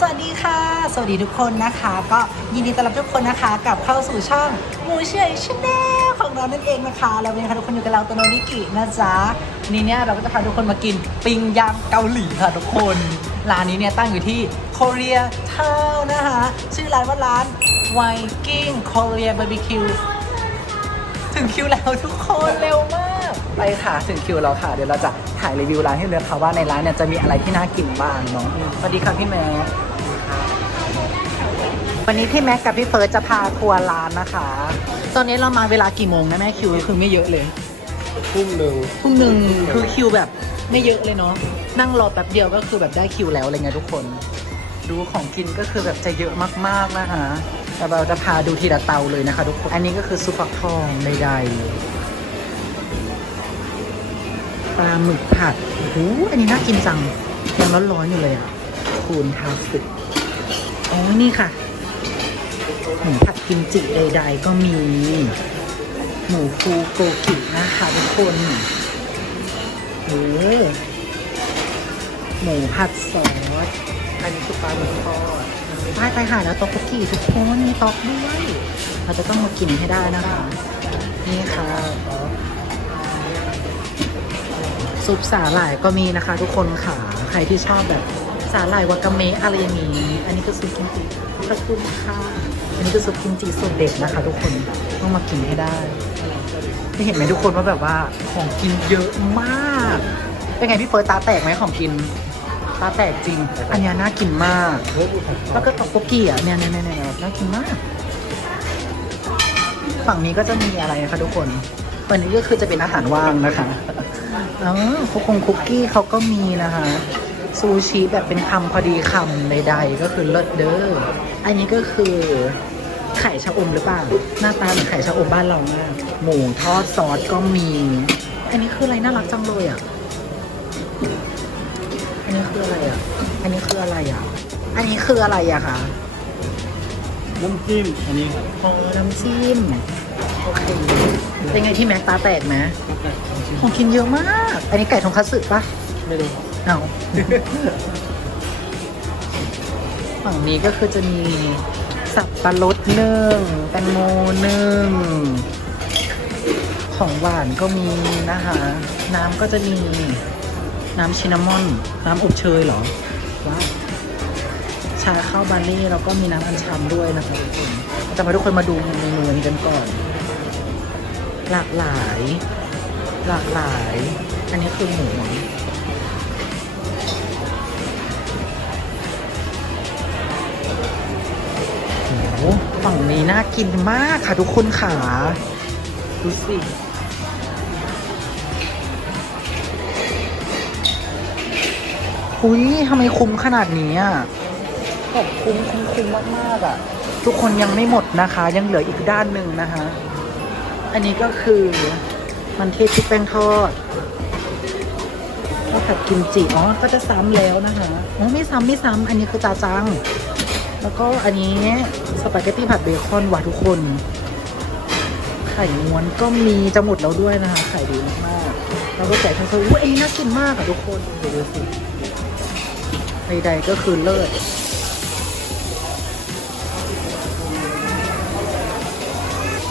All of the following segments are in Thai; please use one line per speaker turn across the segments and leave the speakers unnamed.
สวัสดีค่ะ สวัสดีทุกคนนะคะ ก็ยินดีต้อนรับทุกคนนะคะกลับเข้าสู่ช่องมูเฉยชแนลของเรานั่นเองนะคะแล้ววันนี้ค่ะทุกคนอยู่กับเราตัวโนนิกินะจ๊ะวันนี้เนี่ยเราก็จะพาทุกคนมากินปิ้งย่างเกาหลีค่ะทุกคนร้านนี้เนี่ยตั้งอยู่ที่ Korea Town นะคะชื่อร้านว่าร้าน Viking Korea Barbecue ถึงคิวแล้วทุกคนเร็วมาก ไปค่ะถึงคิวแล้วค่ะ เดี๋ยวเราจะถ่ายรีวิวร้านให้เลยค่ะว่าในร้านเนี่ยจะมีอะไรที่น่ากินบ้างเนาะสวัสดีค่ะพี่แม็ก วันนี้พี่แม็กกับพี่เฟิร์สจะพาทัวร์ร้านนะคะ ตอนนี้เรามาเวลากี่โมงนะแม่คิวคือไม่เยอะเลย
ทุ่มหนึ่ง
ทุ่มหนึ่งคือคิวแบบไม่เยอะเลยเนาะนั่งรอแป๊บเดียวก็คือแบบได้คิวแล้วอะไรเงี้ยทุกคน ดูของกินก็คือแบบจะเยอะมากๆนะคะแต่เราจะพาดูทีละเตาเลยนะคะทุกคนอันนี้ก็คือซุปฟักทองใดๆปลาหมึกผัดโอ้โหอันนี้น่ากินจังยังร้อนๆอยู่เลยอะคูณทาสึอ๋อนี่ค่ะ หมูผัดกิมจิใดๆก็มี หมูฟูโกกินะคะทุกคนเออหมูผัดซอสอันนี้คือปลาหมึกทอดไปไปหาแล้วต๊อกกกิทุกคนมีต๊อกด้วย เราจะต้องมากินให้ได้นะคะ นี่ค่ะซุปสาหร่ายก็มีนะคะ ทุกคนค่ะ ใครที่ชอบแบบสาหร่ายวากาเมะอะไรอย่างนี้ อันนี้คือซุปกิมจิขอบคุณค่ะ อันนี้คือซุปกิมจิสูตรเด็ดนะคะ ทุกคนต้องมากินให้ได้ที่เห็นไหมทุกคนว่าแบบว่าของกินเยอะมาก เป็นไงพี่เฟิร์สตาแตกไหมของกิน ตาแตกจริง อันเนี้ยน่ากินมาก แล้วก็ตอกโกกี้อะเนี่ยเนี่ยเนี่ยเนี่ยน่ากินมาก ฝั่งนี้ก็จะมีอะไรนะคะทุกคนฝั่งนี้ก็คือจะเป็นอาหารว่างนะคะอ๋อคุกคงคุกกี้เขาก็มีนะคะ ซูชิแบบเป็นคำพอดีคำใดๆก็คือเลิศเด้อ อันนี้ก็คือ ไข่ชะอมหรือเปล่า หน้าตาเหมือนไข่ชะอมบ้านเรามาก หมูทอดซอสก็มี อันนี้คืออะไรน่ารักจังเลยอะ อันนี้คืออะไรอะ อันนี้คืออะไรอะ อันนี้คืออะไรอะคะ
น้ำจิ้มอันนี้
อ๋อ น้ำจิ้ม โอเค เป็นไงที่แม็กตาแตกไหมของกินเยอะมาก อันนี้ไก่ทงคัตสึปะ
ไม่รู้
เอาฝั่งนี้ก็คือจะมีสับปะรดนึ่งแตงโมนึ่งของหวานก็มีนะคะ น้ำก็จะมีน้ำชินามอน น้ำอบเชยเหรอว้าวชาข้าวบาเล่แล้วก็มีน้ำอัญชันด้วยนะคะทุกคนจะมาทุกคนมาดูเมนูนี้กันก่อน หลากหลาย หลากหลาย อันนี้คือหมู ฝั่งนี้น่ากินมากค่ะทุกคนขาดูสิอุ้ยทำไมคุ้มขนาดนี้อะแบบคุ้มคุ้มคุ้มมากๆอะ ทุกคนยังไม่หมดนะคะ ยังเหลืออีกด้านหนึ่งนะคะ อันนี้ก็คือ มันเทศพริกแป้งทอดข้าวผัดกิมจิ อ๋อ ก็จะซ้ำแล้วนะคะ อ๋อ ไม่ซ้ำไม่ซ้ำ อันนี้คือจาจัง แล้วก็อันนี้สปาเกตตี้ผัดเบคอนหวานทุกคน ไข่ม้วนก็มีจะหมดแล้วด้วยนะคะ ไข่ดีมากๆแล้วก็ไก่ทอดอุ้ยอันนี้น่ากินมากอะทุกคนเดี๋ยวดูสิใดๆก็คือเลิศ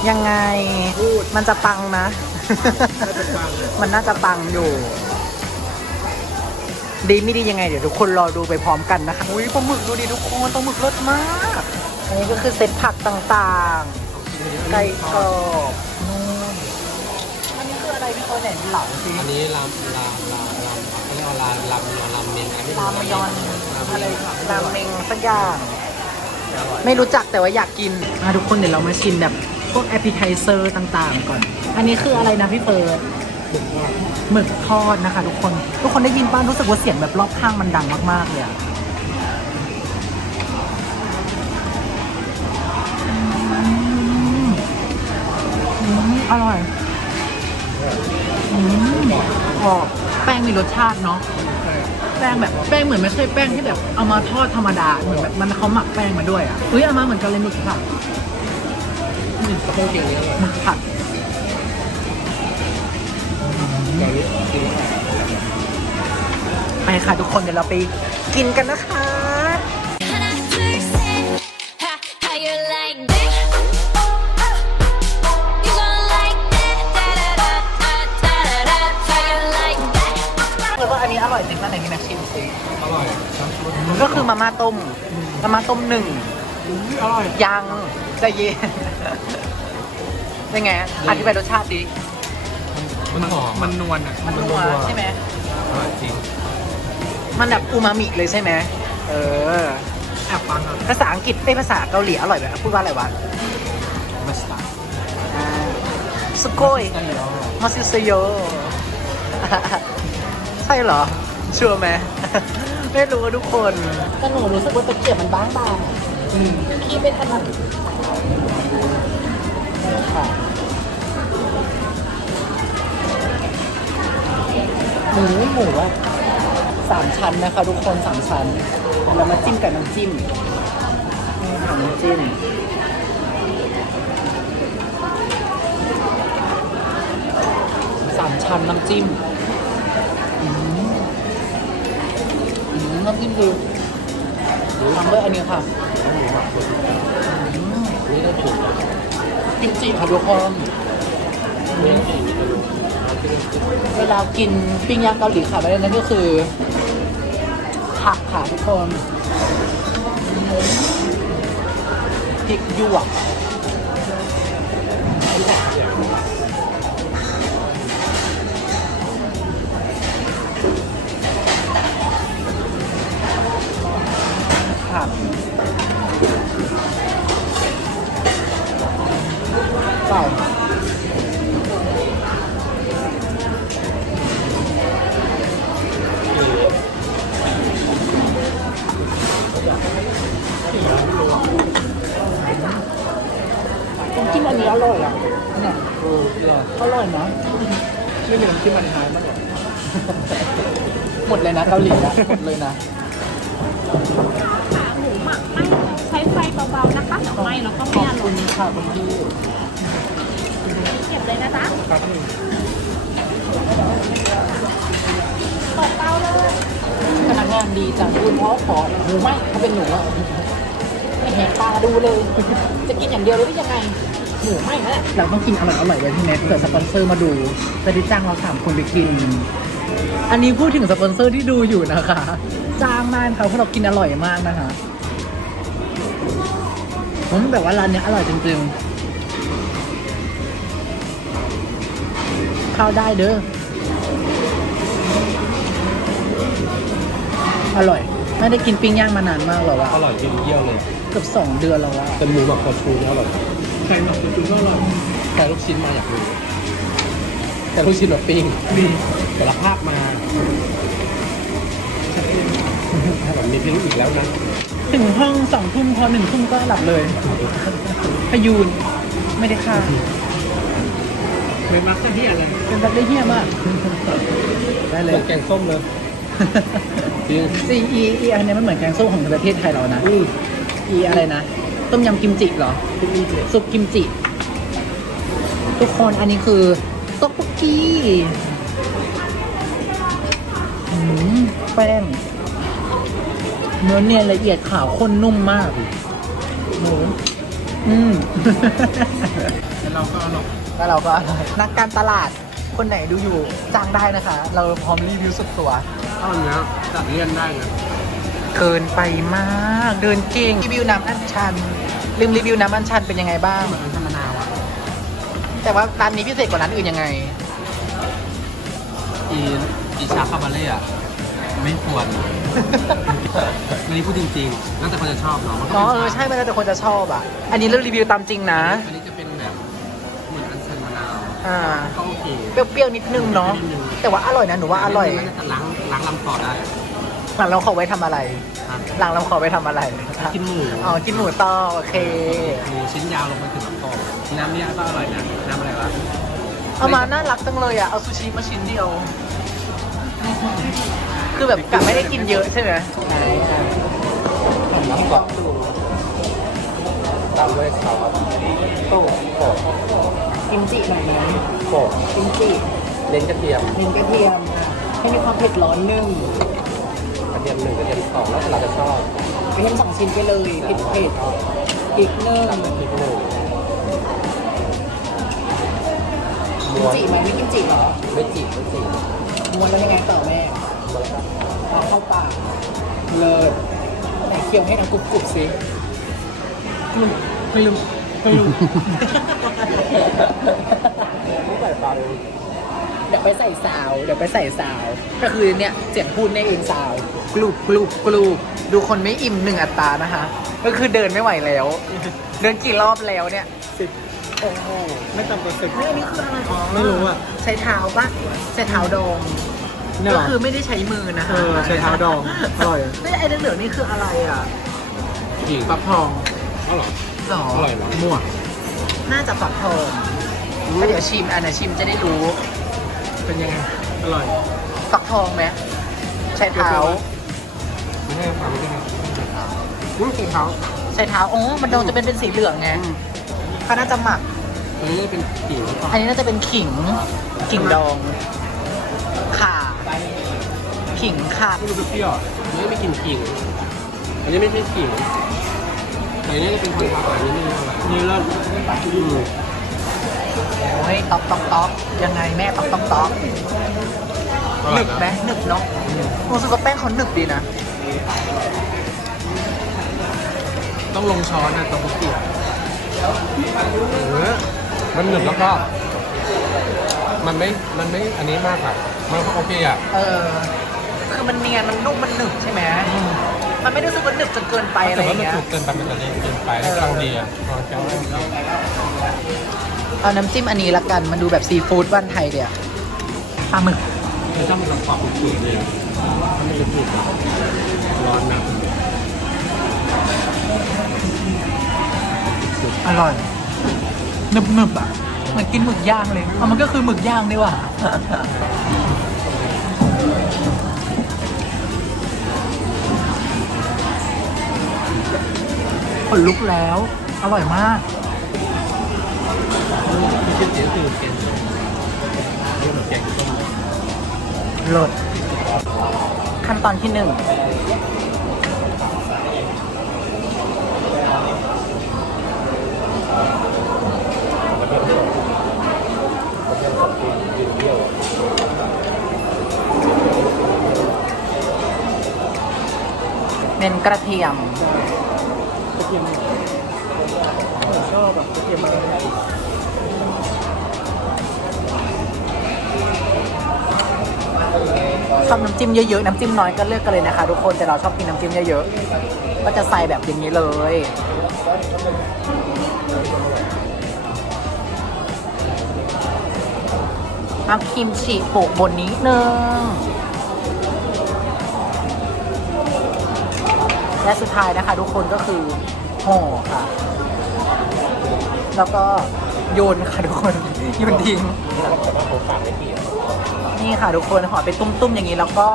ยังไงมันจะปังนะ มันน่าจะปังอยู่ ดีไม่ดียังไงเดี๋ยวทุกคนรอดูไปพร้อมกันนะคะ อุ้ยปลาหมึกดูดิทุกคนปลาหมึกรสมากอันนี้ก็คือเซตผักต่างๆ ไก่กรอบนู่นอันนี้คืออะไรพี่โอไหนเหลาสิ
อันนี้ลำลำลำลำเขาเรียกว่าลำลำยอนลำเมนอะไรไม่รู้
รามยอนอะไรรามเมงสักอย่างไม่รู้จักแต่ว่าอยากกินทุกคนเดี๋ยวเรามาชิมแบบพวกแอปเปิลไทเซอร์ต่างๆ ก่อน อันนี้คืออะไรนะพี่เฟิร์ หมึกทอดนะคะ ทุกคน ทุกคนได้ยินป้ารู้สึกว่าเสียงแบบรอบข้างมันดังมากๆเลยอะอืมอืมอร่อยอืมกรอบแป้งมีรสชาติเนาะ แป้งแบบแป้งเหมือนไม่ใช่แป้งที่แบบเอามาทอดธรรมดา เหมือนแบบมันเขาหมักแป้งมาด้วยอะเฮ้ยเอามาเหมือนกันเลยหมึกผัด
อืม ไปค่ะทุกคนเดี๋ย
วเรา
ไปกินกัน
นะคะ แล้วก็อันนี้อร่อยจริงนะไนพี่แม็กชิมสิอร่
อยก็
คือมาม่าต้มมาม่าต้มหนึ่ง
ย่า
งใจเย็น เป็นไงอธิบายรสชาติดี
มันหอมมันนวลอะ
มันนัวใช่ไหม
อร่อยจริง
มันแบบอูมามิเลยใช่ไหมเออ
แอบฟังอะ
ภาษาอังกฤษเอ้ยภาษาเกาหลีอร่อยแบบพูดว่าอะไรวะ
มาสตาร์
สุโกย
ใช่แล้ว
มาซิเซโยใช่เหรอ ชัวร์ไหม ไม่รู้อะทุกคนแต่หนูรู้สึกว่าตะเกียบมันบางบางคีบไม่ถนัดค่ะ หมูหมูอะสามชั้นนะคะ ทุกคนสามชั้นแล้วมาจิ้มกับน้ำจิ้มนี่ค่ะน้ำจิ้มสามชั้นน้ำจิ้มอืมอืมน้ำจิ้มคือทำด้วยอันนี้ค่ะอืม
นี่ก็ถูก
กิมจิค่ะทุกคนอืม เวลากินปิ้งย่างเกาหลีค่ะไม่ได้นั่นก็คือผักค่ะทุกคนพริกหยวกผักเปล่า
ห
ลีอะหมดเลยนะ
หมูหมักไหม้ใช้ไฟเบาๆนะคะเดี๋ยวไหม้แล้วก็
ข
ไม่
อบ
อร่
คุ
อย
ณค่ะคุณพี่
เก็บเลยนะจ๊ะ
ครับหนึ่ง
เปิดเตาเลย
พนักงานดีจังคุณเพราะขอหมูไหมเขาเป็นหนูอะไม่เห็นตาดูเลย จะกินอย่างเดียวเลยได้ยังไงหมูไหมนั่นแหละเราต้องกินอร่อยอร่อยๆไว้ที่แม็กเกิดสปอนเซอร์มาดูจะได้จ้างเราสามคนไปกิน อันนี้พูดถึงสปอนเซอร์ที่ดูอยู่นะคะ จ้างมากค่ะเพราะเรากินอร่อยมากนะคะผมแบบว่าร้านเนี้ยอร่อยจริงๆ เข้าได้เด้อ อร่อย ไม่ได้กินปิ้งย่างมานานมากแล้วอะ
อร่อยจริงเยี่ยวเลย
เกือบสองเดือนแล้วอะ
เป็นหมูหมักคอชูนี่อร่อยใช่หมักคอชูก็อร่อยแต่ลูกชิ้นมาอยากดู แต่ลูกชิ้นแบบปิ้งแต่ละภาพมาแบบมีพิรุธอีกแล้วนะ
ถึงห้องสองทุ่มพอหนึ่งทุ่มก็หลับเลย พยูนไม่ได้ค่า
ไม่มักจะเที่ยเลย
เป็นแบบได้เฮี้ยมาก ได้
เห
เล
มื
ย
อนแกงส้มเลยจริง
ซีอีอีอันเนี้ยมันเหมือนแกงส้มของประเทศไทยเรานะ
อืม
อีอะไรนะ ต้มยำกิมจิเหรอ
ทุกทีเลย
ซุปกิมจิ ทุกคนอันนี้คือ ต๊อกบกกี้แป้งเนื้อเนียนละเอียดขาวข้นนุ่มมากหมูอืม
แต่เราก็อร่อย
แล้วเราก็อร่อยนักการตลาดคนไหนดูอยู่จ้างได้นะคะ เราพร้อมรีวิวสุดตัว
ถ้าวันนี้จัดเลี่ยนได้นะ
เกินไปมาก เดินเก่งรีวิวน้ำอัญชันลืมรีวิวน้ำอัญชันเป็นยังไงบ้าง แต่ว่าร้านนี้พิเศษกว่าร้านอื่นยังไง
อีอีชาคาบาเล่อะไม่ควรอันนี้พูดจริงๆน่าจะคนจะชอบเนาะมันก็
อ๋อ
เป็น
เออใช่มันแล้วแต่คนจะชอบอะ อันนี้เรื่องรีวิวตามจริงนะ
อันนี้จะเป็นแบบเหมือนอันชันมะนาว
อ่า
ก็โอเค
เปรี้ยวๆนิดนึงเนาะ
นิดนึง
แต่ว่าอร่อยนะ หนูว่าอร่อย
น่าจะล้างล้างลำคอได้
หลังเราขอไว้ทำอะไร
ครับ
หลังเราขอไว้ทำอะไร
กินหมู
อ๋อกินหมูต่อโอเค
หมูชิ้นยาวลงไปถึงลำคอน้ำเนี้ยก็อร่อยนะ น้ำอะไรวะ
เอามาน่ารักจังเลยอะ เอาซูชิมาชิ้นเดียว คือแบบกะไม่ได้กินเยอะใช่ไหมใช่ค่ะ
น้ำกรอบตามด้วยซอสตู้โขก
กิมจิหน่อยไหม
โขก
กิมจิ
เน้นกระเทียม
เน้นกระเทียมค่ะให้มีความเผ็ดร้อนนึ่ง
ก ระเทียมหนึ่งกระเทียมสองแล้วแต่เราจะชอบ
กระเทียมสองชิ้นไปเลยเผ็ดเผ็ดอีกนึ่ง
ตามด้วยพริกหนึ่ง
กิมจิไหมไม่กิมจิเหรอ
ไม่จีบไม่จีบ
ม้วนแล้วยังไงต่อแม่
มาแล้วก็
เอาเข้าปากเลิศไหนเคี้ยวให้นะกรุบกรุบสิ
กลุ่มกลุ่มกลุ่มไม่ใส่ปลาเลย
เดี๋ยวไปใส่ซาว เดี๋ยวไปใส่ซาว ก็คือเนี่ยเสียงพูดเนี่ยเองซาวกรุบกรุบกรุบดูคนไม่อิ่มหนึ่งอัตรานะคะ ก็คือเดินไม่ไหวแล้ว เดินกี่รอบแล้วเนี่ย
สิบ
โอ้โห
ไม่ต่ำกว่าสิบ
เฮ้ยอันนี้คืออะไรอ๋อ
ไม่รู้อะ
ใช้เท้าปะใช้เท้าดอง
เนี่ยเห
ก็
รอ
คือไม่ได้ใช้มือนะคะ
เออใช้เท้าดองอร่อย
ไม่ไอ้เหลืองๆนี่คืออะไรอะ
ขิง
ฟักทอง
อร่อย
หรอ
อร่อยเหรอ มั่ว
น่าจะฟักทองก็เดี๋ยวชิมอันไหนชิมจะได้รู้
เป็นยังไง อร่อย
ฟักทองไหมใช้เท้า
ไม่ให้ความไม่ได้อืมใช้เท้า
ใช้เท้าโอ้มันดองจะเป็นเป็นสีเหลืองไงเขาน่าจะหมัก
อันนี้จะเป็นขิงแล้วก็
อันนี้น่าจะเป็นขิง ขิงดอง ข่า ขิงข่า
ไม่รู้เป็นเปรี้ยวอะอันนี้ไม่กินขิง อันนี้ไม่ใช่ขิงอันนี้จะเป็นคนทักอันนี้ไม่รู้อะไรนี่เลิศอืม
โอ้ยต๊อกต๊อกต๊อกยังไงแม่ต๊อกต๊อกต๊อก
อ
ห
ร่
นึ
อย
บ
นะ
ไหมหนึบเนาะรู้สึกว่าแป้งเขาหนึบดีนะ
ต้องลงช้อนนะตรงกุ๊กเออมันหนึบแล้วก็ มันไม่มันไม่อันนี้มากอะมันก็โอเคอะ
เออ คือมันเนียนมันนุ่มมันหนึบใช่ไหมมันไม่ได้รู้สึกว่าหนึบจนเกินไปอะไร
แต่
อ
ว่า
ย่าง
มัน
เงี้ย
ถูกเกินไปมันจะเละเกินไปให้กลางดีอะพอแค่นั้น
เอาน้ำจิ้มอันนี้ละกัน มันดูแบบซีฟู้ดบ้านไทยเดียวปลาหมึก
ไม่ต้องมันกรอบๆสุดๆเลยอะถ้าไม่จะถูกแบบร้อนนะ
อร่อยหนึบหนึบๆอะเหมือนกินหมึกย่างเลยเอามันก็คือหมึกย่างนี่หว่าขนลุกแล้ว อร่อยมาก
ไม่ใช่เสียสื่อเสียงเรื่องแกงส้ม
รสขั้นตอนที่หนึ่งเป็นกระเทียม
กระเทียมชอบแบบกระเทียมอะไร
ชอบน้ำจิ้มเยอะๆ น้ำจิ้มน้อยก็เลือกกันเลยนะคะ ทุกคนแต่เราชอบกินน้ำจิ้มเยอะๆ ก็จะใส่แบบอย่างนี้เลยเอาคิมชิโปะบนนี้นึง และสุดท้ายนะคะ ทุกคนก็คือห่อค่ะ แล้วก็โยนค่ะทุกคนโยนทิ้ง นี่ค่ะทุกคนห่อเป็นตุ้มๆอย่างนี้แล้วก็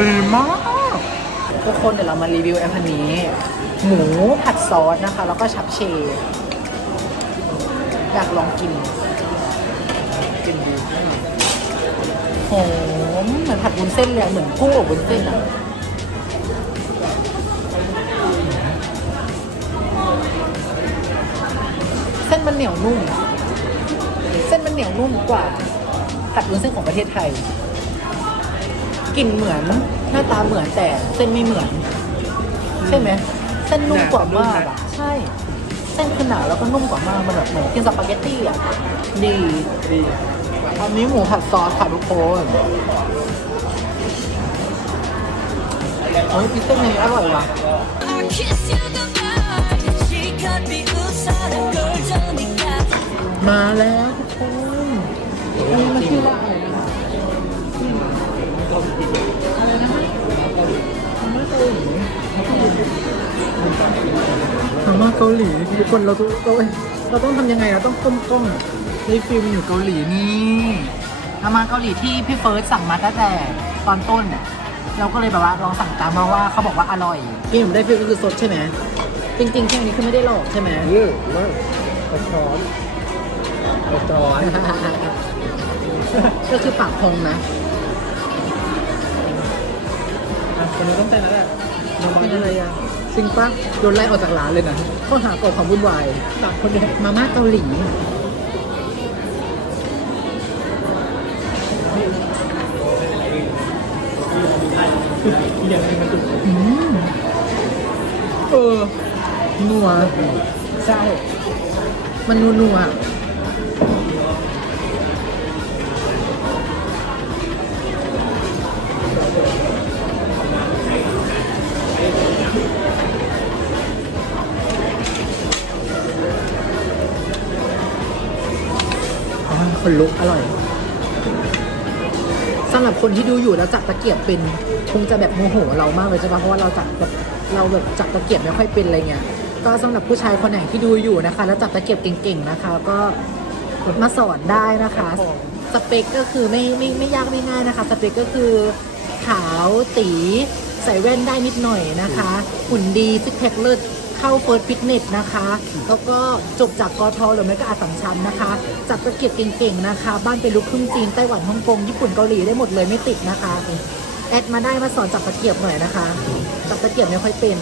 ดีมาก ทุกคนเดี๋ยวเรามารีวิวแอมพันนี้ หมูผัดซอสนะคะ แล้วก็ชับเชอยากลองกิน
กินดี
หอมเหมือนผัดวุ้นเส้นเลยอะเหมือนกุ้งอบวุ้นเส้นอะ มันเหนียวนุ่ม เส้นมันเหนียวนุ่มกว่า ผัดวุ้นเส้นของประเทศไทยกลิ่นเหมือนหน้าตาเหมือนแต่เส้นไม่เหมือน ใช่ไหมเส้นนุ่มกว่ามากอะใช่ เส้นคือหนาแล้วก็นุ่มกว่ามากมันแบบเหมือนกินสปาเกตตี้อะดี
ดี
อันนี้หมูผัดซอสค่ะทุกคนเฮ้ยพิซซ่านี้อร่อยว่ะ มาแล้วทุกคนอันนี้มันชื่อว่าอะไรนะคะอะไรนะคะมามาเกาหลีมาม่าเกาหลีทุกคนเราต้องเราต้องทำยังไงเราต้องก้มกล้องในฟิล์มอยู่เกาหลีนี่มาม่าเกาหลีที่พี่เฟิร์สสั่งมาตั้งแต่ตอนต้นน่ะเราก็เลยแบบว่าลองสั่งตามมาว่าเขาบอกว่าอร่อยที่ผมได้ฟิลก็คือสดใช่ไหมจริงๆแค่นี้คือไม่ได้หลอกใช่ไหม
เยอะมาก กระช้อนกระช้อน
ก็คือปากพองนะอะคนนี้ต้องเต้นแล้วแหละ
น้ำมัน
เป็นอะไรอะ
ช
จริงปะโดนไล่ออกจากร้านเลยนะข้อหาก่อความวุ่นวาย สามคนเนี่ยมาม่าเกาหลีอืมเออนัวใช่ มันนัวนัวๆอ๋อคนลุกอร่อยสำหรับคนที่ดูอยู่แล้วจับตะเกียบเป็นคงจะแบบโมโหเรามากเลยใช่ปะเพราะว่าเราจับแบบเราแบบจับตะเกียบไม่ค่อยเป็นอะไรเงี้ย ก็สำหรับผู้ชายคนไหนที่ดูอยู่นะคะ แล้วจับตะเกียบเก่งๆนะคะ ก็มาสอนได้นะคะ สเปคก็คือไม่ไม่ไม่ยากไม่ง่ายนะคะ สเปคก็คือขาวตีใส่แว่นได้นิดหน่อยนะคะหุ่นดีซิกแพคเลิศเข้าเฟิร์สฟิตเนสนะคะ แล้วก็จบจากกทหรือไม่ก็อาสัมชัญนะคะ จับตะเกียบเก่งๆนะคะ บ้านเป็นลูกครึ่งจีนไต้หวันฮ่องกงญี่ปุ่นเกาหลีได้หมดเลยไม่ติดนะคะแอดมาได้มาสอนจับตะเกียบหน่อยนะคะ จับตะเกียบไม่ค่อยเป็น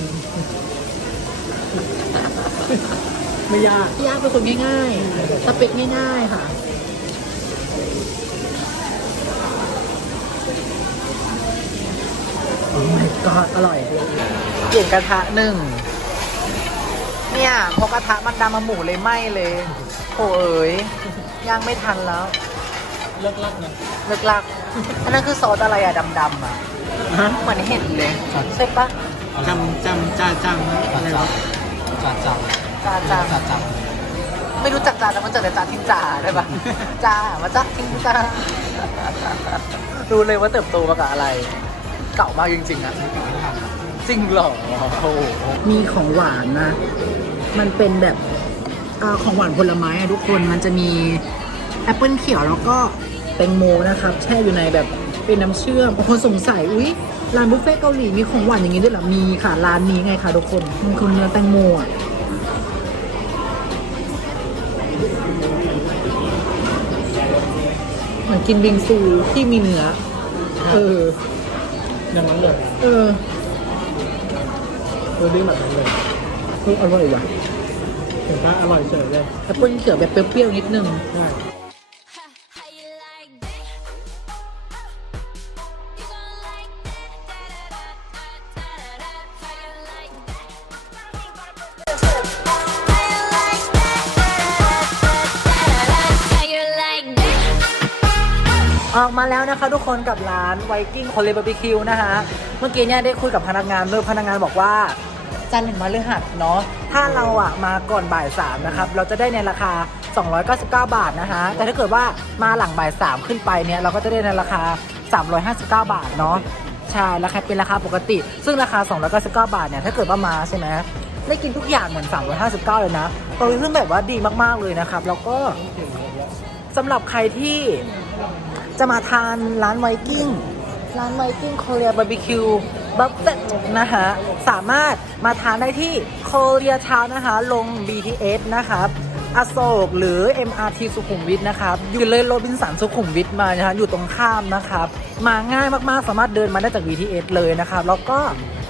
ไม่ยาก
ยากเป็นคนง่ายๆสเปคง่ายๆค่ะ โอ้ my god อร่อย เปลี่ยนกระทะหนึ่ง เนี่ยพอกระทะมันดำมาหมูเลยไหมเลยโอ้เอ๋ยย่างไม่ทันแล้ว
เลิกลักนะ
เลิกลัก อันนั้นคือซอสอะไรอะดำๆอะเหมือนเห็ดเลย ใช่ปะ
จำจำจ้าจังอะไรวะ จ้าจัง
จาจา
จ้าจัง
ไม่รู้จักจาแต่มันเจอแต่จาทิ้งจ่าได้ปะจ่ามาจ้าทิ้งจ่ารู้เลยว่าเติบโตมากับอะไร เก่ามากจริงๆอะจริงเหรอมีของหวานนะ มันเป็นแบบอาของหวานผลไม้อะทุกคนมันจะมีแอปเปิลเขียวแล้วก็แตงโมนะครับ แช่อยู่ในแบบเป็นน้ำเชื่อมบางคนสงสัย อุ๊ย ร้านบุฟเฟ่ต์เกาหลีมีของหวานอย่างนี้ด้วยเหรอ มีค่ะ ร้านนี้ไงคะทุกคน มันคือเนื้อแตงโมอะเหมือนกินบิงซูที่มีเนื้อ เออ
อย่างนั้นเลย
เออ
เออดิ้งแบบนั้นเลย
เอออร่อยว่ะ
เห็นปะอร่อยเฉยเลย
แอปเปิ้ลเขียวแบบเปรี้ยวๆนิดนึง
ใช่
นะคะทุกคนกับร้านไวกิ้งคอเลบาร์บีคิวนะคะ เมื่อกี้เนี่ยได้คุยกับพนักงานด้วยพนักงานบอกว่าจันทร์ถึงมฤหัสเนาะถ้าเราอะมาก่อนบ่ายสามนะครับเราจะได้ในราคา 299 บาทนะคะแต่ถ้าเกิดว่ามาหลังบ่ายสามขึ้นไปเนี่ยเราก็จะได้ในราคา 359 บาทเนาะใช่ราคาเป็นราคาปกติ ซึ่งราคา 299 บาทเนี่ยถ้าเกิดว่ามาใช่ไหมได้กินทุกอย่างเหมือน 359 เลยนะโปรโมชั่นแบบว่าดีมากๆเลยนะครับ แล้วก็สำหรับใครที่ จะมาทานร้านไวกิ้ง ร้านไวกิ้งโคเรียบาร์บีคิวบัฟเฟ่นะคะสามารถมาทานได้ที่โคเรียทาวนะคะ ลง BTS นะครับอโศกหรือ MRT สุขุมวิทนะครับอยู่เลยโรบินสันสุขุมวิทมานะคะอยู่ตรงข้ามนะครับมาง่ายมากๆ สามารถเดินมาได้จาก BTS เลยนะครับแล้วก็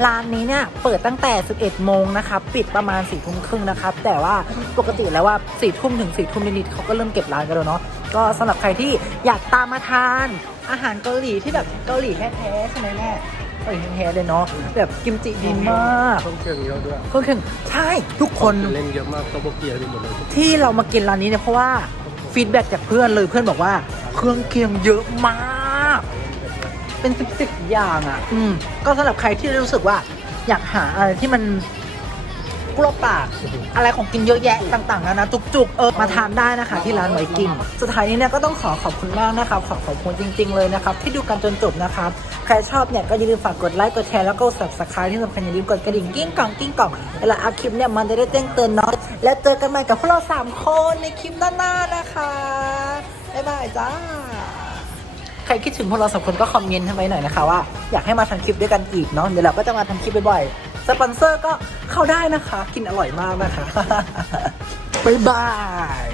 ร้านนี้เนี่ยเปิดตั้งแต่ 11 โมงนะครับปิดประมาณ4ทุ่มครึ่งนะครับแต่ว่าปกติแล้วว่า4ทุ่มถึง4ทุ่มนิดๆเขาก็เริ่มเก็บร้านกันแล้วเนาะ ก็สำหรับใครที่อยากตามมาทานอาหารเกาหลีที่แบบเกาหลีแท้ๆใช่ไหมแม่เกาหลีแท้ๆเลยเนาะแบบกิมจิดีมาก
ต้องเคี่ยวเยอะด้วย
ก็คือใช่ทุกคน
เล่นเยอะมากต้องโบเกียดีหมดเลย
ที่เรามากินร้านนี้เนี่ยเพราะว่าฟีดแบ็กจากเพื่อนเลยเพื่อนบอกว่าเครื่องเคียงเยอะมาก เป็นสิบสิบอย่างอะ อืมก็สำหรับใครที่รู้สึกว่าอยากหาอะไรที่มัน กลัวปากอะไรของกินเยอะแยะต่างๆนานะจุกๆเออมาทานได้นะคะ ที่ร้านไวกิ้งสุดท้ายนี้เนี่ยก็ต้องขอขอบคุณมากนะครับขอขอบคุณจริง ๆ เลยนะครับที่ดูกันจนจบนะครับใครชอบเนี่ยก็อย่าลืมฝากกดไลค์กดแชร์แล้วก็ subscribe ที่สำคัญอย่าลืมกดกระดิ่งกิ้งกล่องกิ้งกล่องเวลาอัพคลิปเนี่ยมันจะได้แจ้งเตือนเนาะแล้วเจอกันใหม่กับพวกเราสามคนในคลิปหน้าๆนะคะบ๊ายบายจ้าใครคิดถึงพวกเราสองคนก็คอมเมนต์ให้ไว้หน่อยนะคะว่าอยากให้มาทำคลิปด้วยกันอีกเนาะเดี๋ยวเราก็จะมาทำคลิปบ่อยๆ สปอนเซอร์ก็เข้าได้นะคะ กินอร่อยมากนะคะ บ๊ายบาย